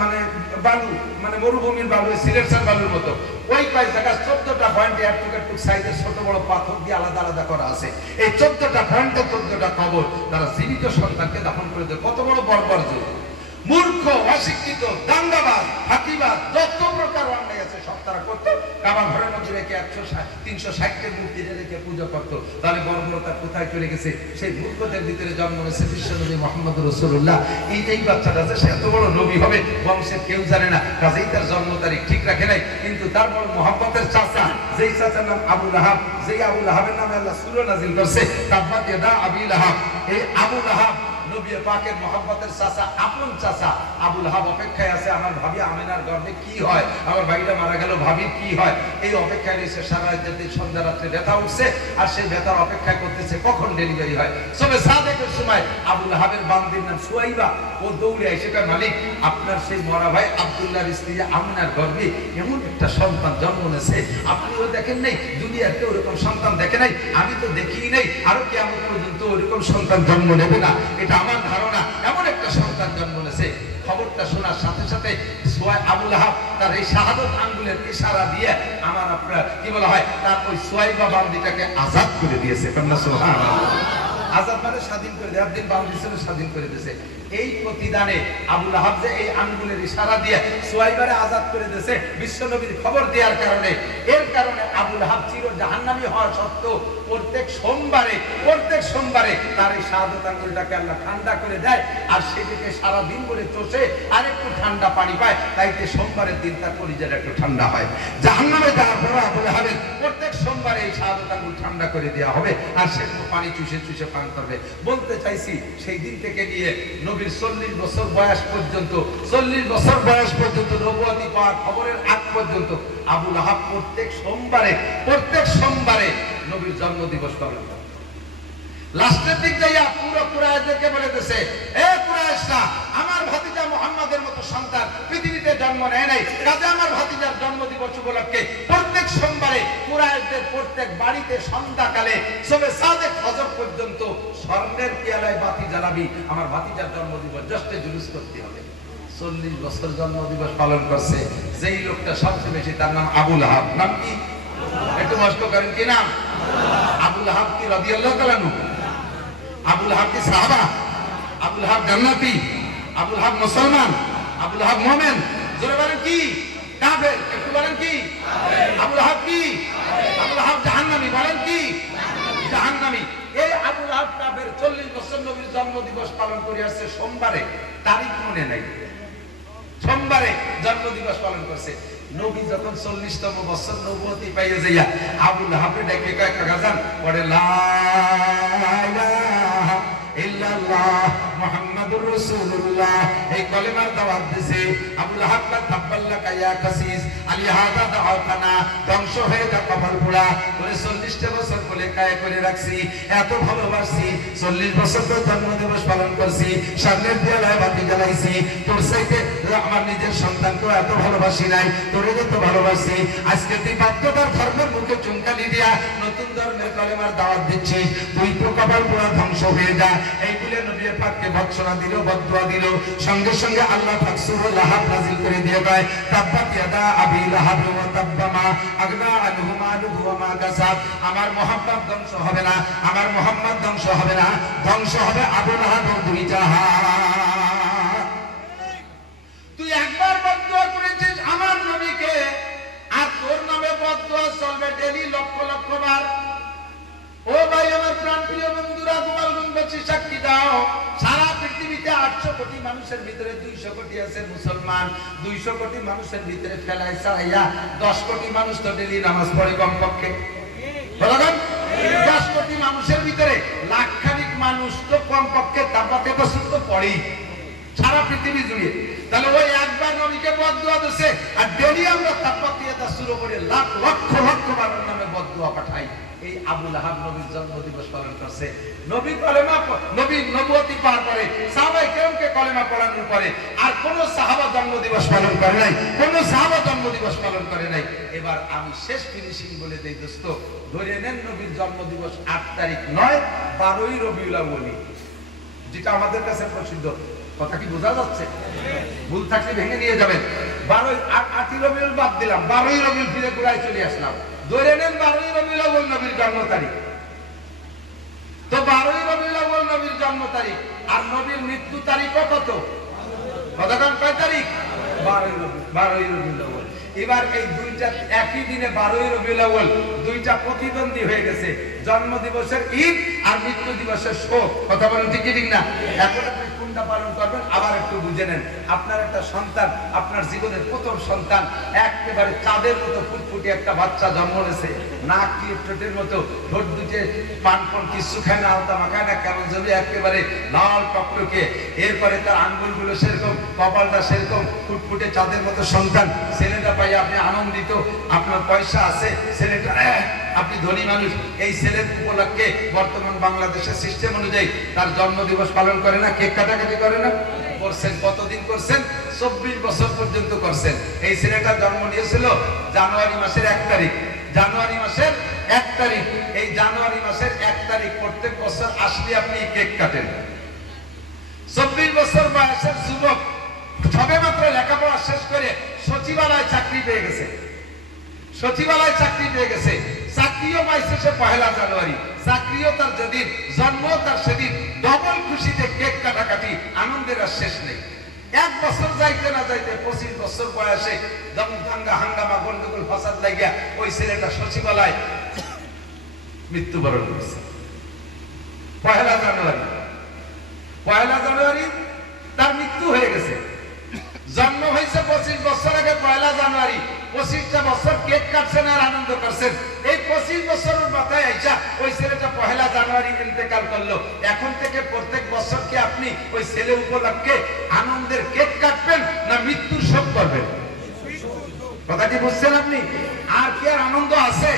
মানে বালু মানে মরুভূমির বালু সিলেকশন বালুর মতো ওই কয় জায়গা 14টা পয়েন্টে একটু সাইজের ছোট বড় পাথর দিয়ে আলাদা আলাদা করা আছে এই 14টা পয়েন্টে 14টা কবর তারা জীবিত সন্তানকে দাফন করে দেয় কত বড় বর্বর যুগ মূর্খ অশিক্ষিত দাঙ্গাবাজ ফাঁকিবাজ যত প্রকার অন্যায় আছে সব তারা করতো কাবা ঘরের মধ্যে রেখে 100-360 মূর্তি রেখে পূজা করতো তাহলে বর্বরতা কোথায় চলে গেছে সেই মূর্খদের ভিতরে জন্ম নিয়েছে বিশ্বনবী মুহাম্মদ রাসূলুল্লাহ এই বাচ্চাটা আছে সে এত বড় নবী হবে বংশের কেউ জানে না কাজেই তার জন্ম তারিখ ঠিক রাখে নাই কিন্তু তার বড় মুহাব্বতের চাচা যেই চাচার নাম আবু লাহাব যেই আবু লাহাবের নামে আল্লাহ সূরা নাযিল করছে তাব্বাত ইয়াদা আবি লাহাব এই আবু লাহাব নবী পাকের মুহাব্বতের চাচা আপন চাচা আবু লাহাব অপেক্ষায় আছে আমার ভাবি আমিনার গর্ভে কি হয় আমার ভাইটা মারা গেল ভাবির কি হয় এই অপেক্ষায় রয়েছে সারা রাত সন্ধ্যা রাত্রে ব্যথা উঠছে আর সেই ব্যথার অপেক্ষা করতেছে কখন ডেলিভারি হয় সবে সাদেকের সময় আবু লাহাবের বান্দির নাম সুয়াইবা ও দৌড়ে এসে কয় মালিক আপনার সেই মরা ভাই আব্দুল্লাহর স্ত্রী আমিনার গর্ভে এমন একটা সন্তান জন্ম নিয়েছে আপনিও দেখেন নাই দুনিয়াতে ওরকম সন্তান দেখে নাই আমি তো দেখিই নাই আরো কিয়ামত পর্যন্ত ওরকম সন্তান জন্ম নেবে না এটা আমার ধারণা এমন একটা সন্তান জন্ম নিয়েছে খবরটা শোনার সাথে সাথে আবু লাহাব তার এই শাহাদত আঙ্গুলের ইশারা দিয়ে আমার আপনার কি বলা হয় তার ওই সুয়াইবা বান্দিটাকে আজাদ করে দিয়েছে সুবহানাল্লাহ আজাদ মানে স্বাধীন করে দেয় একদিন বান্দি ছিল স্বাধীন করে দিয়েছে এই প্রতিদানে আবু লাহাব যে এই আঙ্গুলের ইশারা দিয়ে সুয়াইবারে আজাদ করে দিয়েছে বিশ্বনবীর খবর দেওয়ার কারণে এর কারণে আবু লাহাব চির জাহান্নামী হওয়া সত্ত্বেও প্রত্যেক সোমবারে তার এই শাহাদত আঙ্গুলটাকে আল্লাহ ঠান্ডা করে দেয় আর সেদিকে সারা দিন বলে চষে আর একটু ঠান্ডা পানি পায় তাইতে সোমবারের দিন তার কলিজাটা একটু ঠান্ডা হয় জাহান্নামে যাওয়ার পর আবু লাহাবের প্রত্যেক সোমবারে এই শাহাদত আঙ্গুল ঠান্ডা করে দেওয়া হবে আর সে পানি চুষে পান করবে বলতে চাইছি সেই দিন থেকে নিয়ে নবীর 40 বছর বয়স পর্যন্ত নবুয়তি পাওয়ার খবরের আগ পর্যন্ত আবু লাহাব প্রত্যেক সোমবারে নবীর জন্ম দিবস পালন করে লাস্টের দিক যাইয়া পুরো কুরাইশদেরকে বলে দিয়েছে এ কুরাইশরা আমার ভাতিজা মুহাম্মাদের মতো সন্তান পৃথিবীতে জন্ম নেয় নাই কাজে আমার ভাতিজার জন্ম দিবস উপলক্ষে প্রত্যেক সোমবারে কুরাইশদের প্রত্যেক বাড়িতে সন্ধ্যাকালে সবে সাদেক ফজর পর্যন্ত স্বর্ণের পেয়ালায় বাতি জ্বালাবি আমার ভাতিজার জন্ম দিবস জাস্টে জুলুস করতে হবে 40 বছর জন্ম দিবস পালন করছে যেই লোকটা সবচেয়ে বেশি তার নাম আবু লাহাব নাম কি একটু মস্ত করেন কি নাম আবু লাহাব কি রাদিয়াল্লাহু তাআলা নু আবু লাহাব কি সাহাবা আবু লাহাব জান্নাতি আবু লাহাব মুসলমান আবু লাহাব মুমিন জোরে বলেন কি কাফের একটু বলেন কি আবু লাহাব কি আবু লাহাব জাহান্নামী বলেন কি জাহান্নামী এই আবু লাহাব কাফের 40 বছর নবীর জন্ম দিবস পালন করে আসছে সোমবারে তারিখ মনে নাই সোমবারে জন্ম দিবস পালন করছে নবী যখন 40তম বছর নবুয়তি পাইয়া যাইয়া আবু লাহাবকে ডেকে কয় কাগাজান পড়ে লা ইলাহা ইল্লাল্লাহ মুহাম্মাদুর রাসূলুল্লাহ এই কলেমার দাওয়াত দিয়েছে আবু লাহাব লা তাব্বাল্লাকা ইয়া কাসিস আলী হাদা দাওয়াতানা ধ্বংস হয়ে যা কপাল পোড়া বলে 40টা বছর বলে কায় করে রাখছি এত ভালোবাসি 40 বছর তো জন্মদিবস পালন করছি সামনের দেয়ালে বাতি জ্বালাইছি তোর চাইতে আমার নিজের সন্তানকে এত ভালোবাসি নাই তোরে যত ভালোবাসি আজকে তুই বাধ্যতার ধর্মের মুখে চুনকালি দিয়া নতুন ধর্মের কলেমার দাওয়াত দিচ্ছিস তুই তো কপাল পোড়া ধ্বংস হয়ে যা এই বলে নবী পাককে ভৎসনা দিল বদদুয়া দিল সঙ্গে সঙ্গে আল্লাহ পাক সূরা লাহাব নাযিল করে দিয়ে কয় তাব্বাত ইয়াদা আবি লাহাব ওয়া তাব্বা মা আগনা আনহু মালুহু ওয়া মা কাসাব আমার মুহাম্মদ ধ্বংস হবে না আমার মুহাম্মদ ধ্বংস হবে না ধ্বংস হবে আবু লাহাবের দুই জাহান তুই একবার বদদুয়া করেছিস আমার নবীকে আর তোর নামে বদদুয়া চলবে ডেইলি লক্ষ লক্ষ বার ও ভাই আমার প্রাণপ্রিয় বন্ধুরা গোপালগঞ্জবাসী সাক্ষী দাও সারা পৃথিবীতে 800 কোটি মানুষের ভিতরে 200 কোটি আছে মুসলমান 200 কোটি মানুষের ভিতরে ফেলায় ছাড়াইয়া 10 কোটি মানুষ তো ডেইলি নামাজ পড়ে কমপক্ষে বলগন 10 কোটি মানুষের ভিতরে লাখখানিক মানুষ তো কমপক্ষে তাবাতে বছর তো পড়েই সারা পৃথিবী জুড়ে তাহলে ওই একবার নবীকে বদদুয়া দিছে আর ডেইলি আমরা তাবাতে এটা শুরু করে লাখ লক্ষ লক্ষ মানুষের নামে বদদুয়া পাঠাই এই আবু লাহাব নবীর জন্মদিবস পালন করছে নবী কলেমা নবী নবুয়তি পার করে সাহাবায়ে কেরামকে কলেমা পড়ানোর পরে আর কোন সাহাবা জন্মদিবস পালন করে নাই কোন সাহাবা জন্মদিবস পালন করে নাই এবার আমি শেষ ফিনিশিং বলে দেই দোস্ত ধরে নেন নবীর জন্মদিবস 8 তারিখ নয় 12ই রবিউল আউয়াল যেটা আমাদের কাছে প্রসিদ্ধ কথা কি বোঝা যাচ্ছে ভুল থাকলে ভেঙে নিয়ে যাবেন 8ই রবিউল বাদ দিলাম 12ই রবিউল ফিরে ঘুরায় চলে আসলাম ধরে নেন 12ই রবিউল আউয়াল নবীর জন্ম তারিখ তো 12ই রবিউল আউয়াল নবীর জন্ম তারিখ আর নবীর মৃত্যু তারিখও কত কতক্ষণ কয় তারিখ 12ই রবিউল আউয়াল এবার এই দুইটা একই দিনে 12ই রবিউল আউয়াল দুইটা প্রতিদ্বন্দ্বী হয়ে গেছে জন্ম দিবসের ঈদ আর মৃত্যু দিবসের শোক কথা বলেন ঠিক কি ঠিক না এখন আপনি কোনটা পালন করবেন আবার একটু বুঝে নেন আপনার একটা সন্তান আপনার জীবনের প্রথম সন্তান একেবারে চাঁদের মতো ফুটফুটে একটা বাচ্চা জন্ম নিয়েছে নাক টিপটের মতো ঠোঁট দুটে পানপন কিছু খায় না আলতা মাখায় না কেমন যদি একেবারে লাল টকটকে এরপরে তার আঙ্গুলগুলো সেরকম কপালটা সেরকম ফুটফুটে চাঁদের মতো সন্তান ছেলেটা পাই আপনি আনন্দিত আপনার পয়সা আছে ছেলেটা আপনি ধনী মানুষ এই ছেলের উপলক্ষে বর্তমান বাংলাদেশের সিস্টেম অনুযায়ী তার জন্মদিবস পালন করে না কেক কাটাকাটি করে না করছেন কতদিন করছেন 24 বছর পর্যন্ত করছেন এই ছেলেটা জন্ম নিয়েছিল জানুয়ারি মাসের 1 তারিখ জানুয়ারি মাসের 1 তারিখ এই জানুয়ারি মাসের 1 তারিখ প্রত্যেক বছর আসলে আপনি কেক কাটেন 24 বছর বয়সের যুবক সবেমাত্র লেখাপড়া শেষ করে সচিবালয়ে চাকরি পেয়ে গেছে সচিবালয়ে চাকরি পেয়ে গেছে চাকরিও পাইছে সে 1 জানুয়ারি চাকরিও তার যেদিন জন্ম তার সেদিন ডবল খুশিতে কেক কাটাকাটি আনন্দের আর শেষ নেই 1 বছর যাইতে না যাইতে 25 বছর বয়সে দাঙ্গা হাঙ্গামা গন্ডগোল ফাসাদ লাগিয়া ওই ছেলেটা সচিবালয় মৃত্যুবরণ করেছে 1 জানুয়ারি তার মৃত্যু হয়ে গেছে জন্ম হয়েছে 25 বছর আগে 1 জানুয়ারি 25টা বছর কেক কাটছেন আর আনন্দ করছেন এই 25 বছরের মাথায় আইসা ওই ছেলেটা 1 জানুয়ারি ইন্তেকাল করলো এখন থেকে প্রত্যেক বছর কি আপনি ওই ছেলে উপলক্ষে আনন্দের কেক কাটবেন না মৃত্যুর শোক করবেন কথা কি বুঝছেন আপনি আর কি আর আনন্দ আছে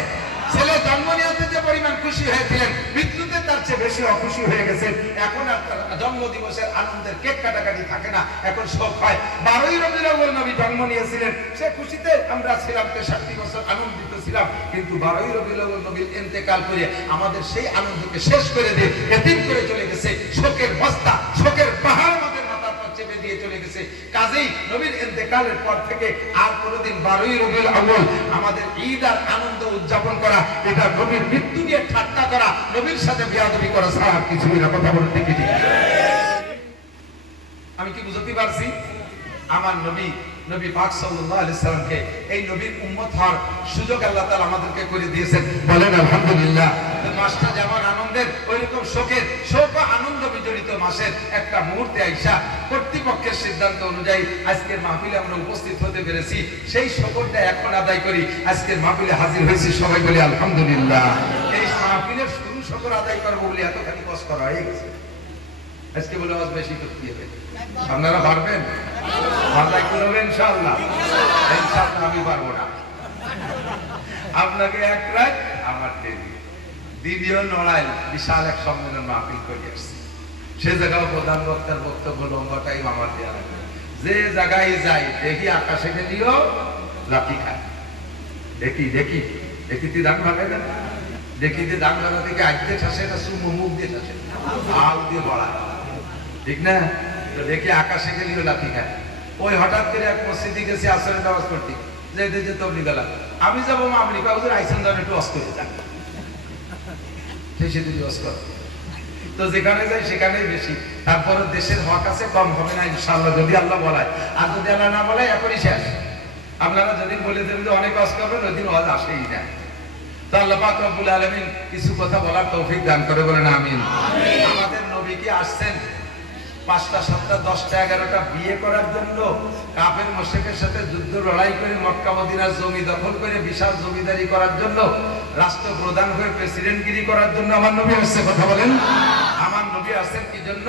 ছেলে জন্ম নিতে যে পরিমাণ খুশি হয়েছিলেন মৃত্যুতে তার চেয়ে বেশি অখুশি হয়ে গেছেন এখন আর জন্ম দিবসের আনন্দের কেক কাটাকাটি থাকে না এখন শোক হয় 12ই রবিউল আউয়াল নবী জন্ম নিয়েছিলেন সে খুশিতে আমরা ছিলাম 63 বছর আনন্দিত ছিলাম কিন্তু 12ই রবিউল আউয়াল নবীর ইন্তেকাল করে আমাদের সেই আনন্দকে শেষ করে দিয়ে এতিম করে চলে গেছে শোকের বস্তা শোকের পাহাড় আমাদের মাথার পর চেপে দিয়ে চলে গেছে কাজেই নবীর ইন্তেকালের পর থেকে আর কোনোদিন 12ই রবিউল আউয়াল আমাদের ঈদ আর আনন্দ উদযাপন করা এটা নবীর মৃত্যু নিয়ে ঠাট্টা করা নবীর সাথে বেয়াদবি করা ছাড়া কিছুই না কথা বলতে কি আমি কি বুঝতে পারছি আমার নবী পাক সাল্লাল্লাহু আলাইহি সাল্লামকে এই নবীর উম্মত হওয়ার সুযোগ আল্লাহ তাআলা আমাদেরকে করে দিয়েছেন বলেন আলহামদুলিল্লাহ মাসটা যেমন আনন্দের ওইরকম শোকের শোক ও আনন্দ বিজড়িত মাসের একটা মুহূর্তে আইসা কর্তৃপক্ষের সিদ্ধান্ত অনুযায়ী আজকের মাহফিলে আমরা উপস্থিত হতে পেরেছি সেই শোকরটা এখন আদায় করি আজকের মাহফিলে হাজির হয়েছি সবাই বলি আলহামদুলিল্লাহ এই মাহফিলের শুরু শোকর আদায় করবো বলে এতখানি কষ্ট করা হয়ে গেছে আজকে বলে আজ বেশি করতে হবে আপনারা পারবেন বাজাই করবে ইনশাআল্লাহ। ইনশাআল্লাহ আমি পারবো না, আপনাকে এক রাত আমার দেবী দ্বিতীয় নড়াইল বিশাল এক সম্মেলন মাহফিল করে আসছে। সে জায়গায় প্রধান বক্তার বক্তব্য লম্বাটাই আমার দেওয়া লাগে। যে জায়গায় যাই দেখি আকাশে গেলিও লাঠি খায়। দেখি দেখি দেখি তুই ধান ভাগাই দেন, দেখি যে ধান ভাগা থেকে আজকে ঠাসে না সুমো মুখ দিয়ে ঠাসে আল দিয়ে বড়ায়, ঠিক না? তো দেখি আকাশে গেলিও লাঠি খায়। ওই হঠাৎ করে এক মসজিদে গেছি আসরের নামাজ পড়তে, যেতে যেতে অমনি গেলাম আমি যাবো মামলি কাউজুর আইসেন ধরে একটু অস করে যান, সেদিকে অস কর। তো যেখানে যাই সেখানেই বেশি। তারপর দেশের হক আছে, কম হবে না ইনশাআল্লাহ যদি আল্লাহ বলায়। আর যদি আল্লাহ না বলায় এখনই শেষ। আপনারা যদি বলে দেবেন যে অনেক ওয়াজ করবেন, ওই দিন ওয়াজ আসেই না। তো আল্লাহ পাক রব্বুল আলামিন কিছু কথা বলার তৌফিক দান করে বলেন আমিন। আমাদের নবী কি আসছেন 5টা 7টা 10টা 11টা বিয়ে করার জন্য, কাফের মুশরিকের সাথে যুদ্ধ লড়াই করে মক্কা মদিনার জমি দখল করে বিশাল জমিদারি করার জন্য, রাষ্ট্র প্রধান হয়ে প্রেসিডেন্টগিরি করার জন্য আমার নবী আসছে? কথা বলেন। আমার নবী আসছেন কি জন্য?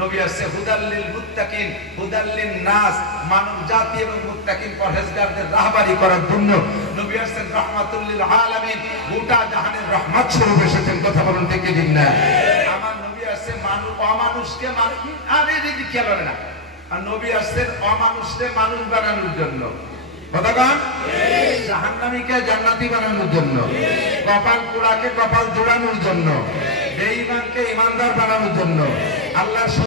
নবী আসছে হুদাল্লিল মুত্তাকিন, হুদাল্লিন নাস, মানব জাতি এবং মুত্তাকিন পরহেজগারদের রাহবারি করার জন্য। নবী আসছেন রাহমাতুল লিল আলামিন, গোটা জাহানের রহমত স্বরূপ এসেছেন। কথা বলুন ঠিক কি ঠিক না? আমার নবী আসছে মানুষ অমানুষকে মানুষ, আরে যদি খেয়াল হবে না, আর নবী আসছেন অমানুষকে মানুষ বানানোর জন্য। কথাগান জাহান্নামীকে জান্নাতি বানানোর জন্য, কপাল পোড়াকে কপাল জোড়ানোর জন্য, বেঈমানকে ইমানদার বানানোর জন্য। আল্লাহ